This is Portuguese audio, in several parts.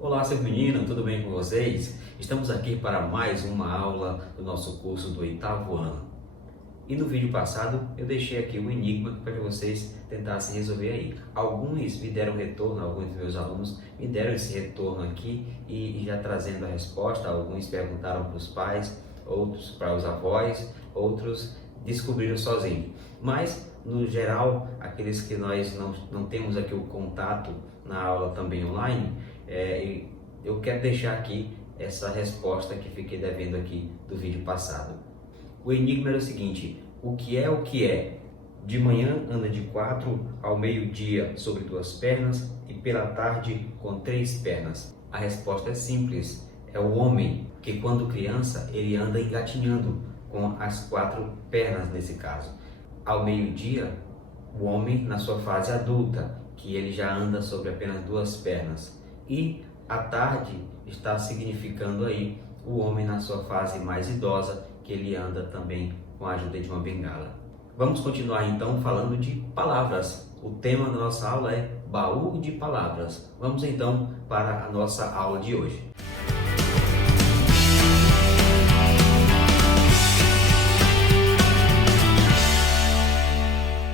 Olá, seus meninos, tudo bem com vocês? Estamos aqui para mais uma aula do nosso curso do 8º ano. E no vídeo passado eu deixei aqui um enigma para que vocês tentassem resolver aí. Alguns me deram retorno, alguns dos meus alunos me deram esse retorno aqui e já trazendo a resposta. Alguns perguntaram para os pais, outros para os avós, outros descobriram sozinhos. Mas, no geral, aqueles que nós não temos aqui o contato na aula também online, eu quero deixar aqui essa resposta que fiquei devendo aqui do vídeo passado. O enigma era o seguinte: o que é o que é? De manhã anda de 4 ao meio-dia sobre 2 pernas e pela tarde com 3 pernas. A resposta é simples, é o homem, que quando criança ele anda engatinhando com as 4 pernas nesse caso. Ao meio-dia, o homem na sua fase adulta, que ele já anda sobre apenas 2 pernas. E à tarde está significando aí o homem na sua fase mais idosa, que ele anda também com a ajuda de uma bengala. Vamos continuar então falando de palavras. O tema da nossa aula é baú de palavras. Vamos então para a nossa aula de hoje.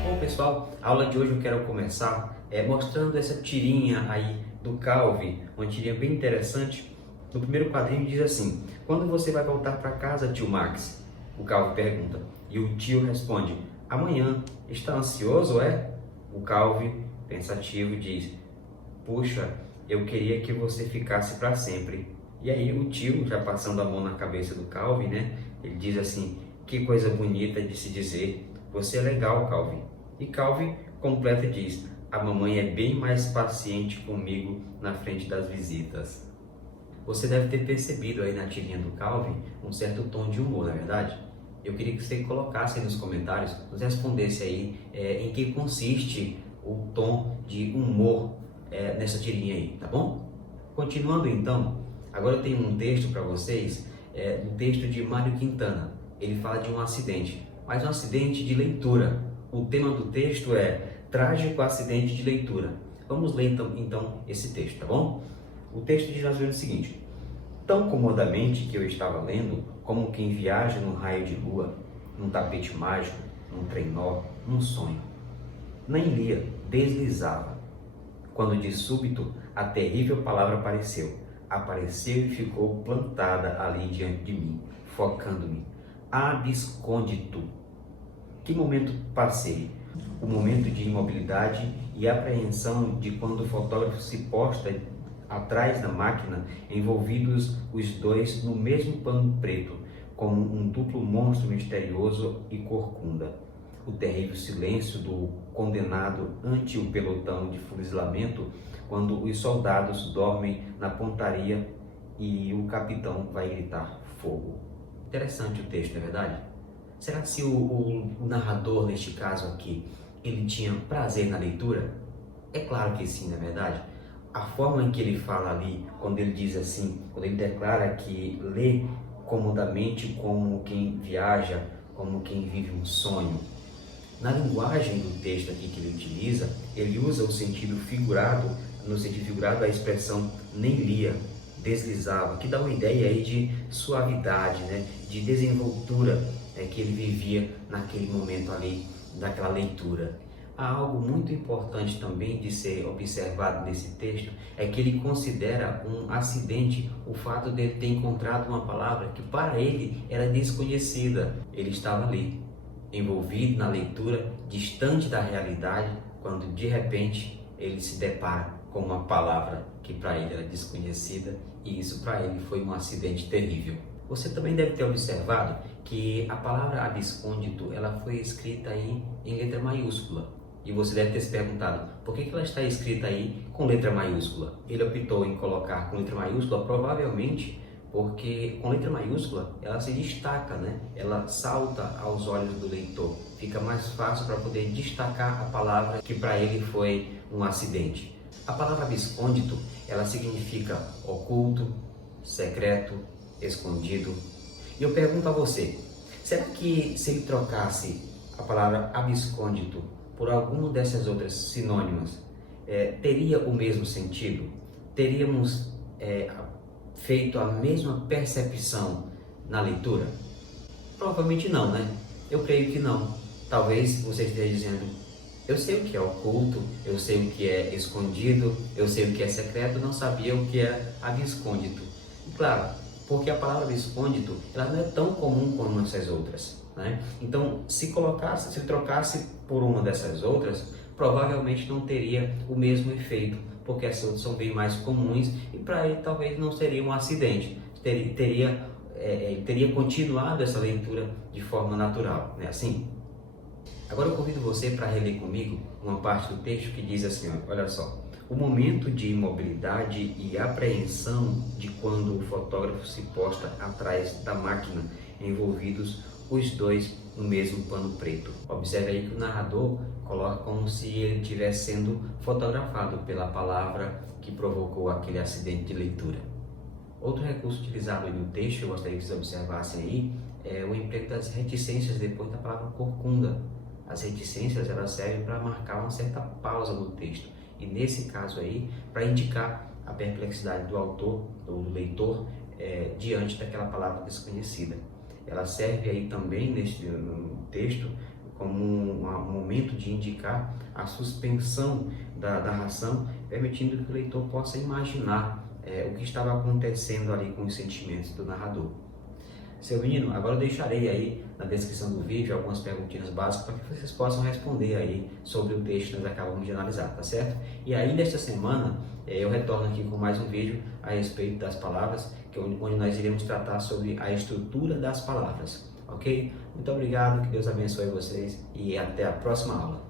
Bom, pessoal, a aula de hoje eu quero começar mostrando essa tirinha aí do Calvin, uma tirinha bem interessante. No primeiro quadrinho diz assim: quando você vai voltar para casa, tio Max? O Calvin pergunta. E o tio responde: amanhã. Está ansioso, é? O Calvin, pensativo, diz: puxa, eu queria que você ficasse para sempre. E aí o tio, já passando a mão na cabeça do Calvin, né? Ele diz assim: que coisa bonita de se dizer. Você é legal, Calvin. E Calvin completa e diz: a mamãe é bem mais paciente comigo na frente das visitas. Você deve ter percebido aí na tirinha do Calvin um certo tom de humor, não é verdade? Eu queria que você colocasse aí nos comentários, nos respondesse aí em que consiste o tom de humor nessa tirinha aí, tá bom? Continuando então, agora eu tenho um texto para vocês, um texto de Mário Quintana. Ele fala de um acidente, mas um acidente de leitura. O tema do texto é trágico acidente de leitura. Vamos ler então esse texto, tá bom? O texto diz mais ou menos o seguinte: tão comodamente que eu estava lendo, como quem viaja num raio de lua, num tapete mágico, num trenó, num sonho. Nem lia, deslizava, quando de súbito a terrível palavra apareceu. Apareceu e ficou plantada ali diante de mim, focando-me. Abscôndito. Que momento passei? O momento de imobilidade e apreensão de quando o fotógrafo se posta atrás da máquina, envolvidos os dois no mesmo pano preto, como um duplo monstro misterioso e corcunda. O terrível silêncio do condenado ante o pelotão de fuzilamento, quando os soldados dormem na pontaria e o capitão vai gritar fogo. Interessante o texto, não é verdade? Será que se o narrador, neste caso aqui, ele tinha prazer na leitura? É claro que sim, não é verdade? A forma em que ele fala ali, quando ele diz assim, quando ele declara que lê comodamente como quem viaja, como quem vive um sonho. Na linguagem do texto aqui que ele utiliza, ele usa o sentido figurado, no sentido figurado a expressão nem lia, deslizava, que dá uma ideia aí de suavidade, né? De desenvoltura que ele vivia naquele momento ali, daquela leitura. Há algo muito importante também de ser observado nesse texto, é que ele considera um acidente o fato de ele ter encontrado uma palavra que para ele era desconhecida. Ele estava ali, envolvido na leitura, distante da realidade, quando de repente ele se depara com uma palavra que para ele era desconhecida, e isso para ele foi um acidente terrível. Você também deve ter observado que a palavra abscôndito, ela foi escrita aí em letra maiúscula. E você deve ter se perguntado, por que ela está escrita aí com letra maiúscula? Ele optou em colocar com letra maiúscula, provavelmente porque com letra maiúscula ela se destaca, né? Ela salta aos olhos do leitor. Fica mais fácil para poder destacar a palavra que para ele foi um acidente. A palavra abscôndito, ela significa oculto, secreto, escondido. E eu pergunto a você, será que se ele trocasse a palavra abscôndito por alguma dessas outras sinônimas, teria o mesmo sentido? Teríamos feito a mesma percepção na leitura? Provavelmente não, né? Eu creio que não. Talvez você esteja dizendo, eu sei o que é oculto, eu sei o que é escondido, eu sei o que é secreto, não sabia o que é abscôndito. E claro, porque a palavra abscôndito, ela não é tão comum como essas outras, né? Então, se trocasse por uma dessas outras, provavelmente não teria o mesmo efeito, porque essas outras são bem mais comuns e para ele talvez não seria um acidente, teria continuado essa leitura de forma natural, né? Assim. Agora eu convido você para reler comigo uma parte do texto que diz assim, olha só. O momento de imobilidade e apreensão de quando o fotógrafo se posta atrás da máquina, envolvidos os dois no mesmo pano preto. Observe aí que o narrador coloca como se ele estivesse sendo fotografado pela palavra que provocou aquele acidente de leitura. Outro recurso utilizado no texto, eu gostaria que vocês observassem aí, é o emprego das reticências depois da palavra corcunda. As reticências, elas servem para marcar uma certa pausa no texto. E nesse caso aí, para indicar a perplexidade do autor, do leitor, diante daquela palavra desconhecida. Ela serve aí também no texto como um momento de indicar a suspensão da narração, permitindo que o leitor possa imaginar o que estava acontecendo ali com os sentimentos do narrador. Seu menino, agora eu deixarei aí na descrição do vídeo algumas perguntinhas básicas para que vocês possam responder aí sobre o texto que nós acabamos de analisar, tá certo? E aí nesta semana eu retorno aqui com mais um vídeo a respeito das palavras, onde nós iremos tratar sobre a estrutura das palavras, ok? Muito obrigado, que Deus abençoe vocês e até a próxima aula.